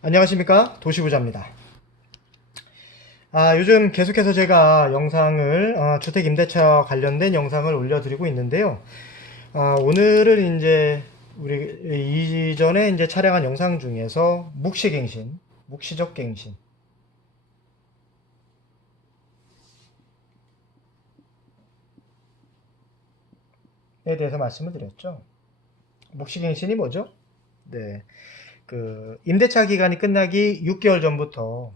안녕하십니까, 도시부자입니다. 요즘 계속해서 제가 주택임대차 관련된 영상을 올려드리고 있는데요. 오늘은 이제 우리 이전에 이제 촬영한 영상 중에서 묵시갱신, 묵시적 갱신에 대해서 말씀을 드렸죠. 묵시갱신이 뭐죠? 네, 그 임대차 기간이 끝나기 6개월 전부터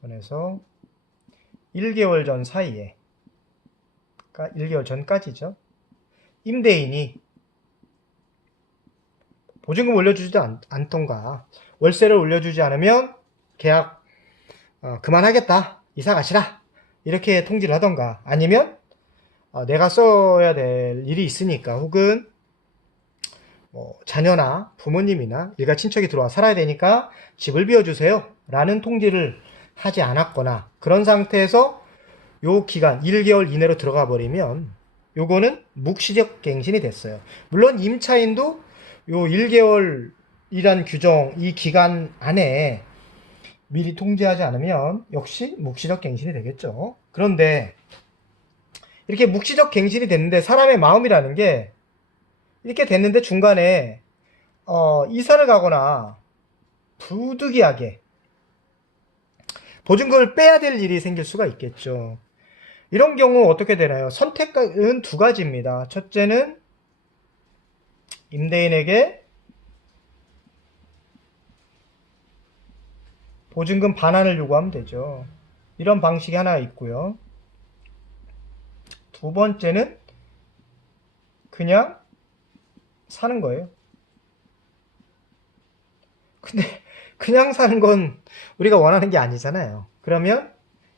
전에서 1개월 전 사이에, 그러니까 1개월 전까지죠. 임대인이 보증금 올려주지도 않던가 월세를 올려주지 않으면 계약 그만하겠다, 이사 가시라, 이렇게 통지를 하던가, 아니면 내가 써야 될 일이 있으니까, 혹은 뭐 자녀나 부모님이나 일가 친척이 들어와 살아야 되니까 집을 비워주세요 라는 통지를 하지 않았거나, 그런 상태에서 요 기간 1개월 이내로 들어가 버리면 요거는 묵시적 갱신이 됐어요. 물론 임차인도 요 1개월이란 규정, 이 기간 안에 미리 통지하지 않으면 역시 묵시적 갱신이 되겠죠. 그런데 이렇게 묵시적 갱신이 됐는데, 사람의 마음이라는 게 이렇게 됐는데 중간에 이사를 가거나 부득이하게 보증금을 빼야 될 일이 생길 수가 있겠죠. 이런 경우 어떻게 되나요? 선택은 두 가지입니다. 첫째는 임대인에게 보증금 반환을 요구하면 되죠. 이런 방식이 하나 있고요. 두 번째는 그냥 사는 거예요. 근데 그냥 사는 건 우리가 원하는 게 아니잖아요. 그러면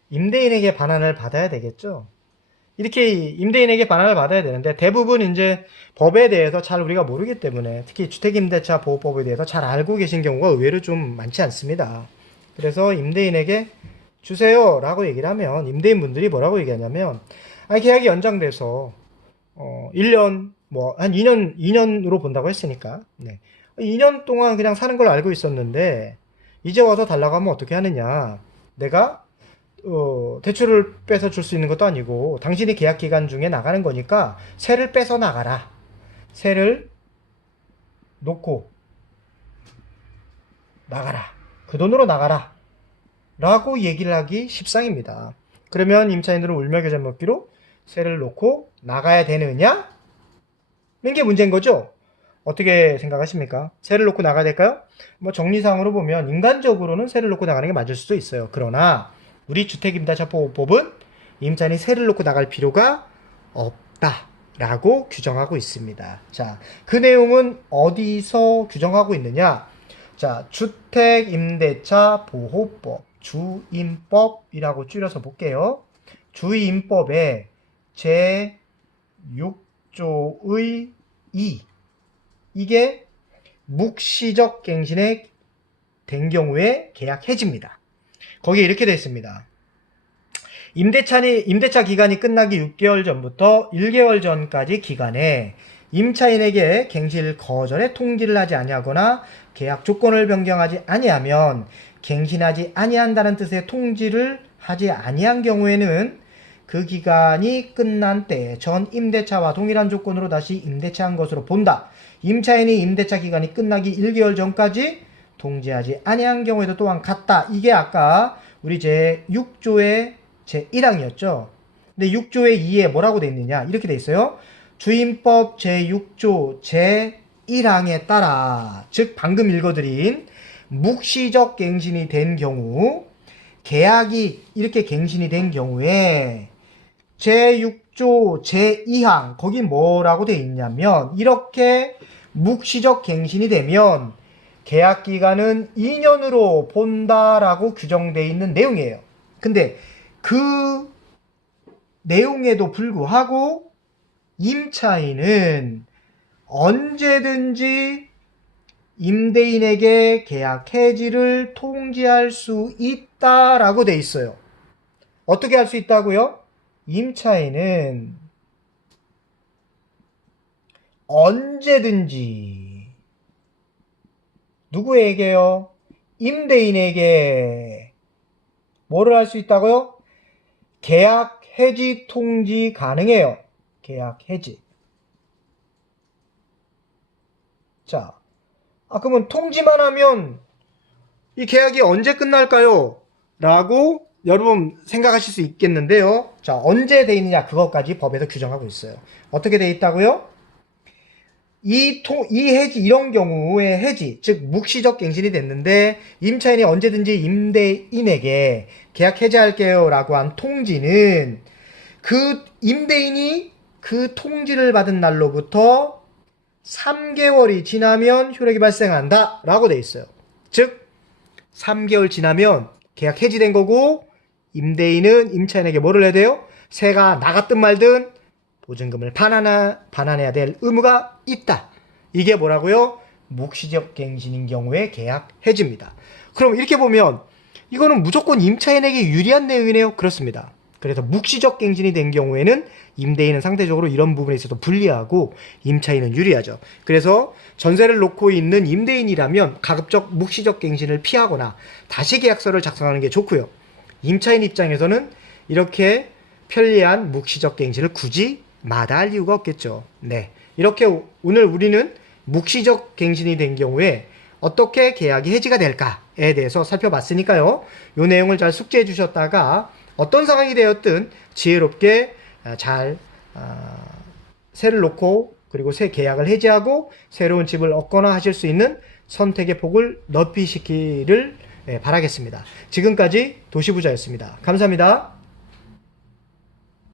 임대인에게 반환을 받아야 되겠죠. 이렇게 임대인에게 반환을 받아야 되는데, 대부분 이제 법에 대해서 잘 우리가 모르기 때문에, 특히 주택임대차 보호법에 대해서 잘 알고 계신 경우가 의외로 좀 많지 않습니다. 그래서 임대인에게 주세요 라고 얘기를 하면 임대인분들이 뭐라고 얘기하냐면, 계약이 연장돼서 1년, 뭐 한 2년으로 본다고 했으니까, 네, 2년 동안 그냥 사는 걸 알고 있었는데 이제 와서 달라고 하면 어떻게 하느냐, 내가 대출을 빼서 줄 수 있는 것도 아니고 당신이 계약 기간 중에 나가는 거니까 세를 빼서 나가라, 세를 놓고 나가라, 그 돈으로 나가라 라고 얘기를 하기 십상입니다. 그러면 임차인들은 울며 겨자 먹기로 세를 놓고 나가야 되느냐? 이게 문제인 거죠. 어떻게 생각하십니까? 세를 놓고 나가야 될까요? 뭐 정리상으로 보면 인간적으로는 세를 놓고 나가는 게 맞을 수도 있어요. 그러나 우리 주택임대차보호법은 임차인이 세를 놓고 나갈 필요가 없다라고 규정하고 있습니다. 자, 그 내용은 어디서 규정하고 있느냐? 자, 주택임대차보호법, 주임법이라고 줄여서 볼게요. 주임법의 제6조의 2, 이게 묵시적 갱신에 된 경우에 계약 해지입니다. 거기에 이렇게 되어 있습니다. 임대차 기간이 끝나기 6개월 전부터 1개월 전까지 기간에 임차인에게 갱실 거절의 통지를 하지 아니하거나 계약 조건을 변경하지 아니하면, 갱신하지 아니한다는 뜻의 통지를 하지 아니한 경우에는 그 기간이 끝난 때 전 임대차와 동일한 조건으로 다시 임대차한 것으로 본다. 임차인이 임대차 기간이 끝나기 1개월 전까지 통지하지 아니한 경우에도 또한 같다. 이게 아까 우리 제6조의 제1항이었죠. 근데 6조의 2에 뭐라고 돼 있느냐? 이렇게 돼 있어요. 주임법 제6조 제1항에 따라, 즉 방금 읽어드린 묵시적 갱신이 된 경우, 계약이 이렇게 갱신이 된 경우에 제6조 제2항, 거기 뭐라고 돼 있냐면, 이렇게 묵시적 갱신이 되면 계약 기간은 2년으로 본다라고 규정되어 있는 내용이에요. 근데 그 내용에도 불구하고 임차인은 언제든지 임대인에게 계약 해지를 통지할 수 있다라고 돼 있어요. 어떻게 할 수 있다고요? 임차인은 언제든지 누구에게요? 임대인에게 뭐를 할 수 있다고요? 계약 해지 통지 가능해요. 계약 해지. 자, 그러면 통지만 하면 이 계약이 언제 끝날까요? 라고 여러분 생각하실 수 있겠는데요. 자, 언제 돼 있느냐 그것까지 법에서 규정하고 있어요. 어떻게 돼 있다고요? 이 해지, 이런 경우에 해지, 즉 묵시적 갱신이 됐는데 임차인이 언제든지 임대인에게 계약 해지할게요 라고 한 통지는 그 임대인이 그 통지를 받은 날로부터 3개월이 지나면 효력이 발생한다 라고 돼 있어요. 즉 3개월 지나면 계약 해지된 거고 임대인은 임차인에게 뭐를 해야 돼요? 세가 나갔든 말든 보증금을 반환해야 될 의무가 있다. 이게 뭐라고요? 묵시적 갱신인 경우에 계약 해지입니다. 그럼 이렇게 보면 이거는 무조건 임차인에게 유리한 내용이네요. 그렇습니다. 그래서 묵시적 갱신이 된 경우에는 임대인은 상대적으로 이런 부분에 있어서 불리하고 임차인은 유리하죠. 그래서 전세를 놓고 있는 임대인이라면 가급적 묵시적 갱신을 피하거나 다시 계약서를 작성하는 게 좋고요. 임차인 입장에서는 이렇게 편리한 묵시적 갱신을 굳이 마다할 이유가 없겠죠. 네, 이렇게 오늘 우리는 묵시적 갱신이 된 경우에 어떻게 계약이 해지가 될까에 대해서 살펴봤으니까요. 이 내용을 잘 숙지해 주셨다가 어떤 상황이 되었든 지혜롭게 잘 세를 놓고 그리고 새 계약을 해지하고 새로운 집을 얻거나 하실 수 있는 선택의 폭을 넓히시기를 바라겠습니다. 지금까지 도시부자였습니다. 감사합니다.